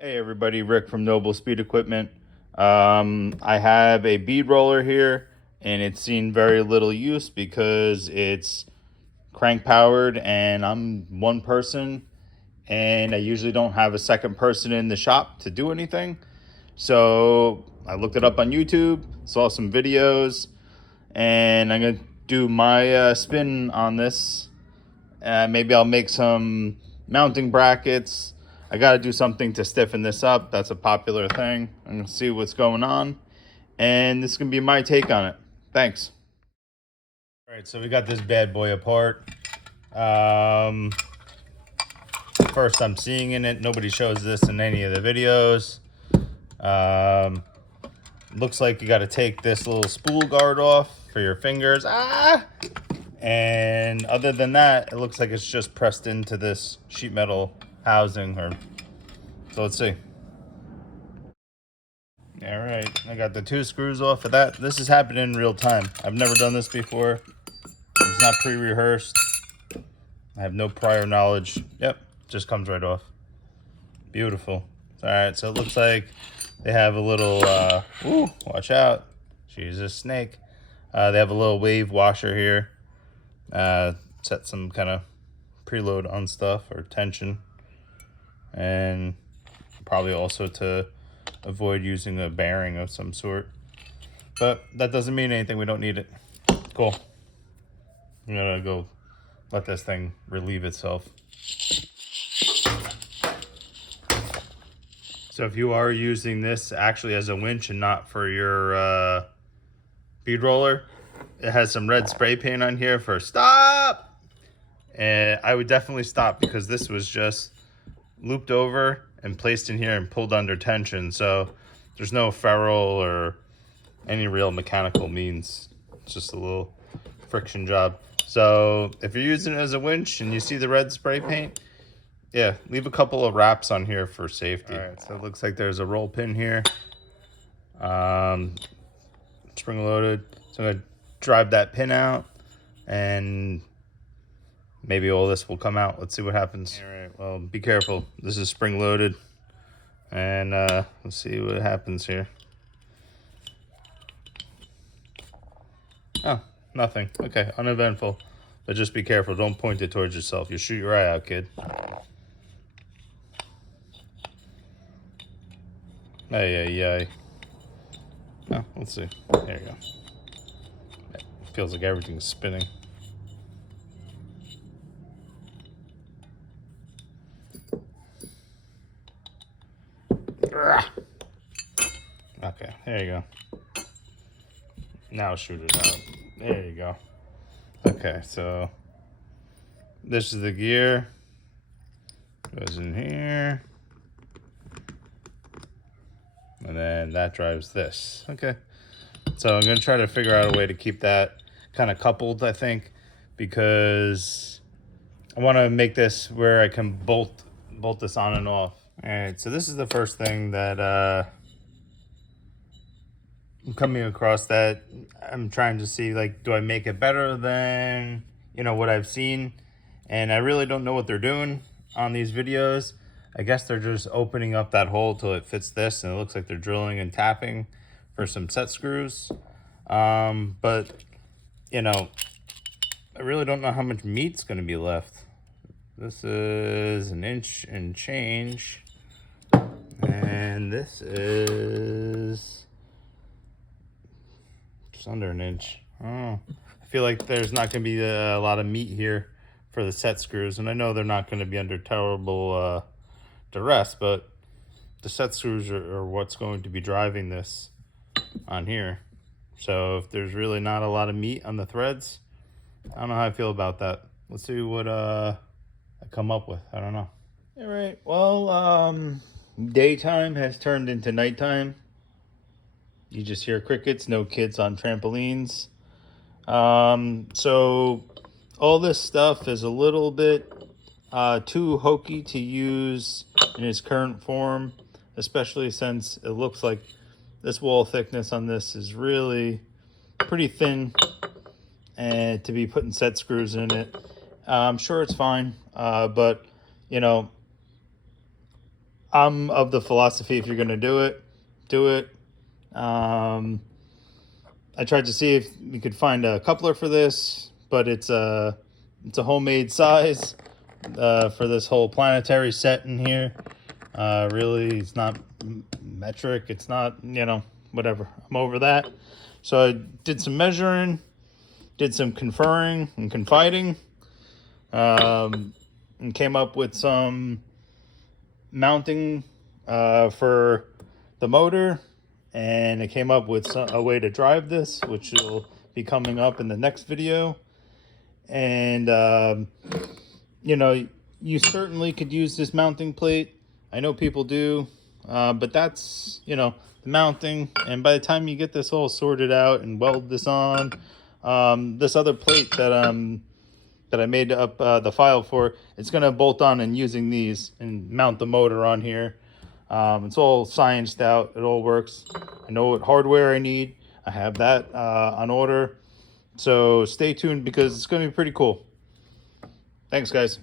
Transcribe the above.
Hey everybody, Rick from Noble Speed Equipment. I have a bead roller here and it's seen very little use because it's crank powered and I'm one person and I usually don't have a second person in the shop to do anything. So I looked it up on YouTube, saw some videos, and I'm gonna do my spin on this. Maybe I'll make some mounting brackets. I got to do something to stiffen this up. That's a popular thing. I'm going to see what's going on. And this is going to be my take on it. Thanks. All right, so we got this bad boy apart. First I'm seeing in it. Nobody shows this in any of the videos. Looks like you got to take this little spool guard off for your fingers. And other than that, it looks like it's just pressed into this sheet metal housing. So let's see. All right, I got the 2 screws off of that. This is happening in real time. I've never done this before. It's not pre-rehearsed. I have no prior knowledge. Yep, just comes right off. Beautiful. All right, so it looks like they have a little, ooh, watch out. Jesus, snake. They have a little wave washer here. Set some kind of preload on stuff or tension, and probably also to avoid using a bearing of some sort, but that doesn't mean anything. We don't need it. Cool. I'm gonna go let this thing relieve itself. So if you are using this actually as a winch and not for your bead roller, it has some red spray paint on here for stop. And I would definitely stop because this was just looped over and placed in here and pulled under tension. So there's no ferrule or any real mechanical means. It's just a little friction job. So if you're using it as a winch and you see the red spray paint, yeah, leave a couple of wraps on here for safety. All right, so it looks like there's a roll pin here. Spring loaded. So I'm gonna drive that pin out and maybe all this will come out. Let's see what happens. All right, well, be careful. This is spring loaded. And let's see what happens here. Oh, nothing. Okay, uneventful. But just be careful. Don't point it towards yourself. You'll shoot your eye out, kid. Ay. Oh, let's see. There you go. It feels like everything's spinning. Okay, there you go. Now shoot it out. There you go. Okay, so this is the gear. Goes in here. And then that drives this. Okay. So I'm going to try to figure out a way to keep that kind of coupled, I think, because I want to make this where I can bolt this on and off. All right, so this is the first thing that I'm coming across that I'm trying to see, like, do I make it better than, what I've seen? And I really don't know what they're doing on these videos. I guess they're just opening up that hole till it fits this, and it looks like they're drilling and tapping for some set screws. But, I really don't know how much meat's going to be left. This is 1 inch and change. And this is just under 1 inch. Oh, I feel like there's not going to be a lot of meat here for the set screws. And I know they're not going to be under terrible duress, but the set screws are what's going to be driving this on here. So if there's really not a lot of meat on the threads, I don't know how I feel about that. Let's see what I come up with. I don't know. All right, well, daytime has turned into nighttime. You just hear crickets, no kids on trampolines. So all this stuff is a little bit too hokey to use in its current form, especially since it looks like this wall thickness on this is really pretty thin and to be putting set screws in it. I'm sure it's fine, but I'm of the philosophy, if you're gonna do it, do it. I tried to see if we could find a coupler for this, but it's a homemade size for this whole planetary set in here. Really, it's not metric. It's not, you know, whatever. I'm over that. So I did some measuring, did some conferring and confiding, and came up with some mounting for the motor, and it came up with a way to drive this, which will be coming up in the next video. And you know, you certainly could use this mounting plate. I know people do, but that's, you know, the mounting. And by the time you get this all sorted out and weld this on, this other plate that I made up the file for, it's gonna bolt on and using these and mount the motor on here. It's all scienced out. It all works. I know what hardware I need. I have that on order. So stay tuned because it's gonna be pretty cool. Thanks, guys.